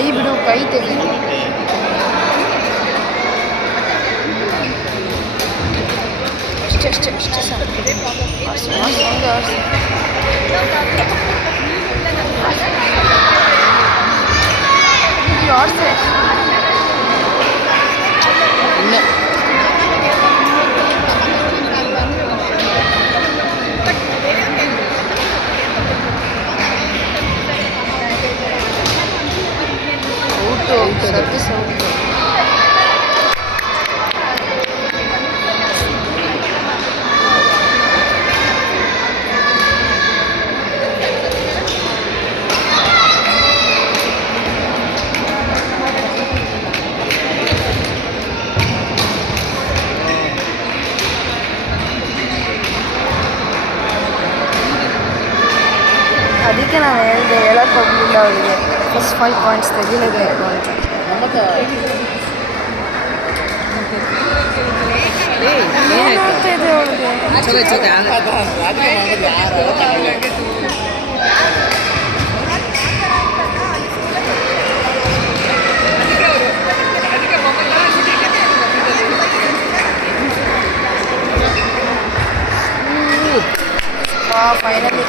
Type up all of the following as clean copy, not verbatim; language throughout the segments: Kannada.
ಕೈ ಬಿಡು, ಕೈ ತೆಗಿ. ಅಷ್ಟೇ ಸಾಕು. Service out. ಅದಕ್ಕೆ ನಾನು ಹೇಳಕ್ಕೆ ಹೋಗಲಿಲ್ಲ ಅವರಿಗೆ. ಫಸ್ಟ್ 5 ಪಾಯಿಂಟ್ಸ್ ತೆಗಿಲೇಬೇಕು ಅಂತ. ಏನಾಗ್ತಾ ಇದೆ ಅವಳಿಗೆ? Finally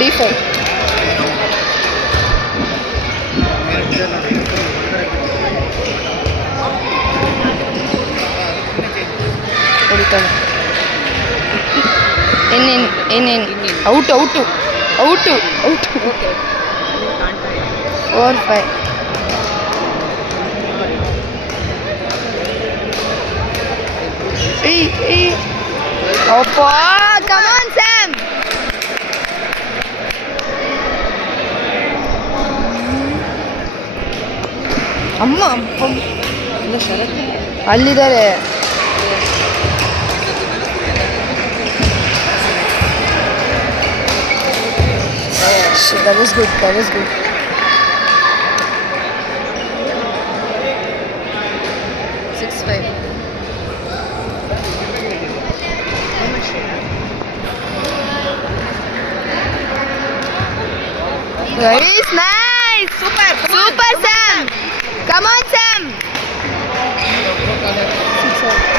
D4. ಹೊಡಿತಾನೆ. ಏನೇನು ಔಟು 4-5. ಅಪ್ಪ ಕಮಾನ್ ಸ್ಯಾಮ್. ಅಮ್ಮ ಅಲ್ಲಿದ್ದಾರೆ. That was good. 6-5. Very nice. Super Sam. Come on Sam. 6-5.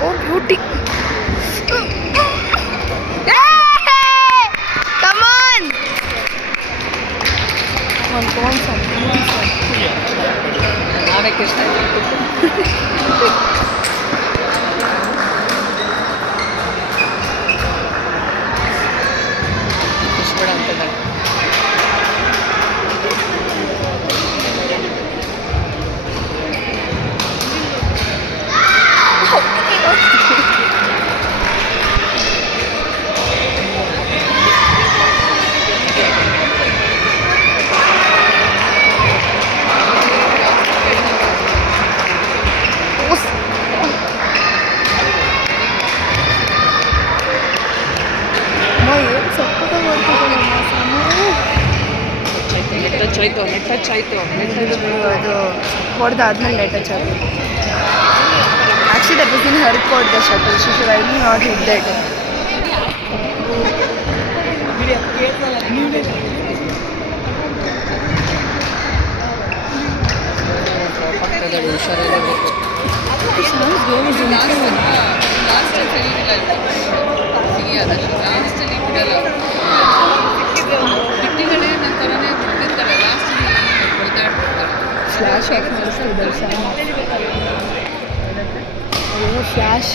Oh beauty. Hey! Come on. Come on Sam. ನಾನಕ್ಕೆ ಇಷ್ಟ ಖುಷಿಬೇಡ ಅಂತ ಟಚ್ ಆಯಿತು ಅದು ಹೊಡೆದಾದ್ಮೇಲೆ ನೆಟ್ ಟಚ್ ಆಯಿತು. Actually that was in her court the shuttle. She should I not hit that. ಪಕ್ಕದಲ್ಲಿ ಹುಷಾರಿರಬೇಕು. ಲಾಸ್ಟ್ ಬಿಡಲ್ಲ. ಫ್ಲ್ಯಾಶ್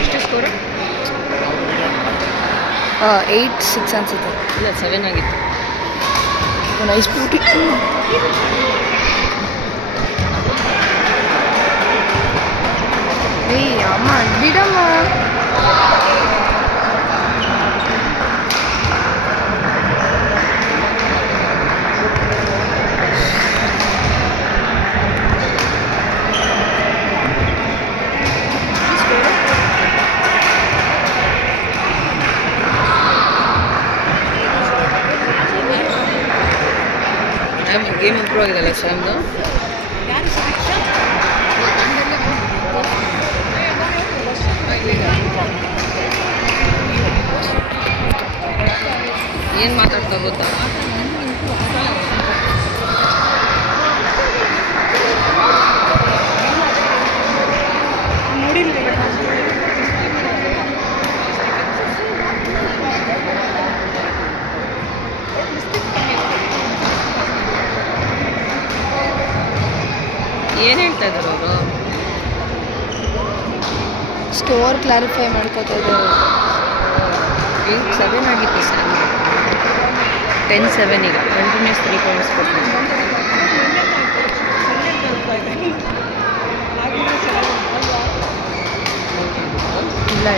ಎಷ್ಟು ಸ್ಕೋರು? 8-6 ಅನ್ಸುತ್ತೆ. ಇಲ್ಲ 7 ಆಗಿತ್ತು. Nice beauty. ಏಯ್ ಅಮ್ಮ ಬಿಡಮ್ಮ. ಗೇಮ್ ಇಂಪ್ರೂವ್ ಆಗಿದೆಲ್ಲ ಸ್ಯಾಮ್ದು. ಏನು ಮಾತಾಡ್ತಾ ಗೊತ್ತಾ? ಏನು ಹೇಳ್ತಾ ಇದ್ದಾರೆ ಅವರು? ಸ್ಕೋರ್ ಕ್ಲಾರಿಫೈ ಮಾಡ್ಕೋತಾ ಇದ್ದಾರೆ. 8-7 ಆಗಿತ್ತು ಸ್ಯಾಮ್. 10-7 ಈಗ ಕಂಟಿನ್ಯೂಸ್ 3 ಪಾಯಿಂಟ್ಸ್ ಕೊಡ್ತೀನಿ. ಇಲ್ಲ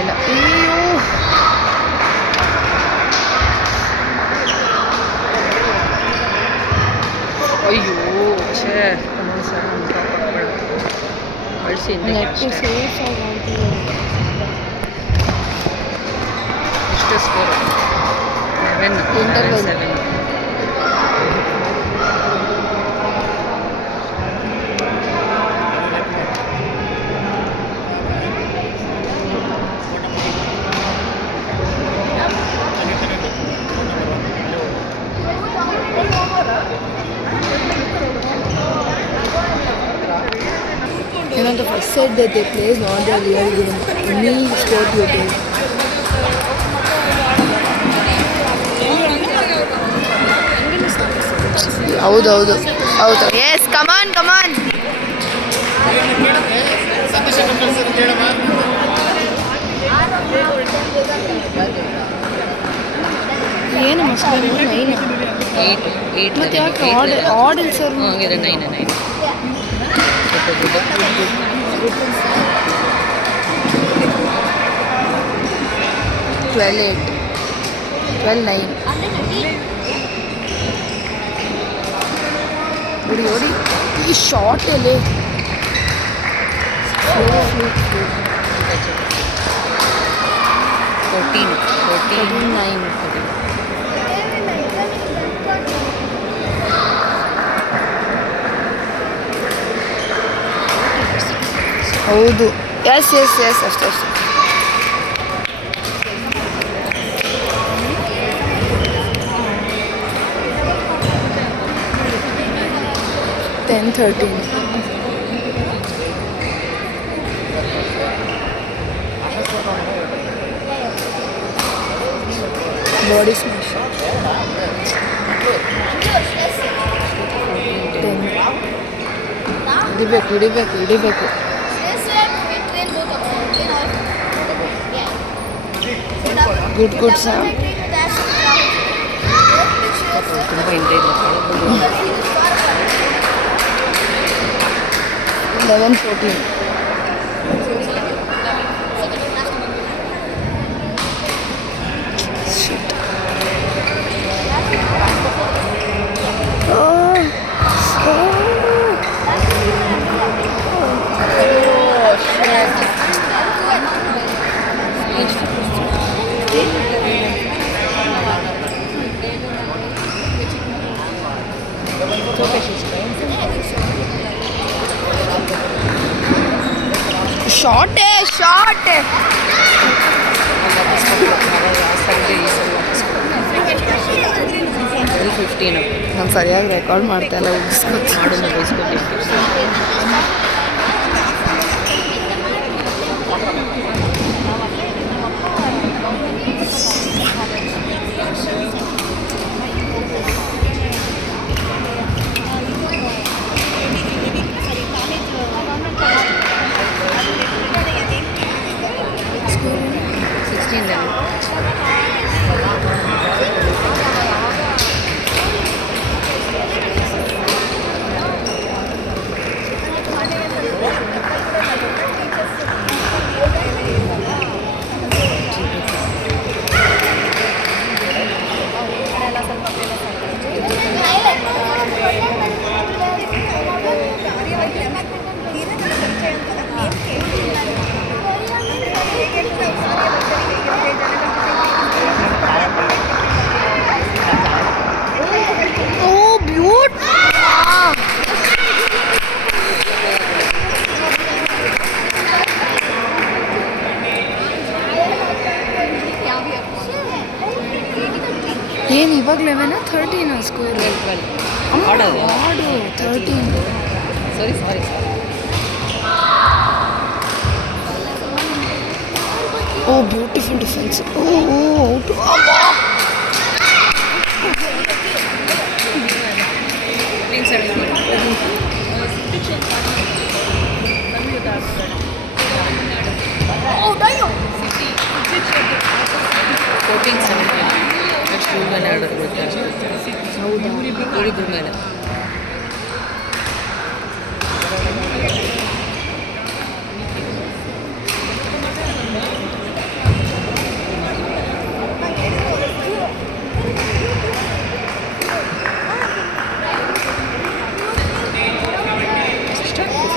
ಅಯ್ಯೋ ಛೇ ಬಳಸಿ ನೆಟ್ ಸೇಫ್ ಆಗಿ ಆಡ್ತಿದ್ದಾರೆ. ಎಷ್ಟು score? 11-7. On the first set that they play is not a real game. Any sport you take. ಹೌದು. Yes come on. ಏನು ಮಸ್ತ್ 9. 8 ಮತ್ತೆ ಯಾಕೆ ಆಡಿಲ್ ಸರ್? ಹಂಗಿದೆ 9. 12-8 12-9. ನೋಡಿ ಈ ಶಾರ್ಟ್ ಅಲ್ಲಿ 14-9. ಹೌದು. ಎಸ್ ಅಷ್ಟೇ. 10-13. Body smash. 10. ಹಿಡಿಬೇಕು. ಗುಡ್ ಸಾಮ್. ತುಂಬ ಹಿಂದೆ ಇದೆ. 11-14. Shot. 15. ನಾನು ಸರಿಯಾಗಿ ರೆಕಾರ್ಡ್ ಮಾಡ್ತಾ ಇಲ್ಲ, ಉಗಿಸ್ಕೊತೀನಿ. ಏನು ಇವಾಗ 11 13 ಸ್ಕೋರ್ 12 ಆಡೋದು ಆಡು 13. ಸಾರಿ ಓ ಬ್ಯೂಟಿಫುಲ್ ಡಿಫೆನ್ಸ್. ಓ ಔಟು. 14-17 ಅಷ್ಟು ಮೇಲೆ ಆಡೋದು ಗೊತ್ತಾಗ ಹೌದಾ? ಇಳಿದ್ರ ಮೇಲೆ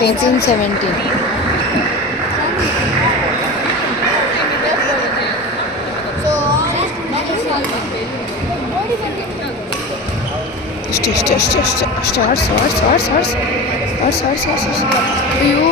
Eighteen 17. ಅಷ್ಟೇ ಅಯ್ಯೋ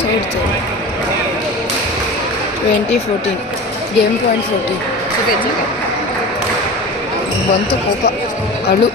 Third. 2014 game point 14. ಬಂತು ಕೋಪ ಅಳು.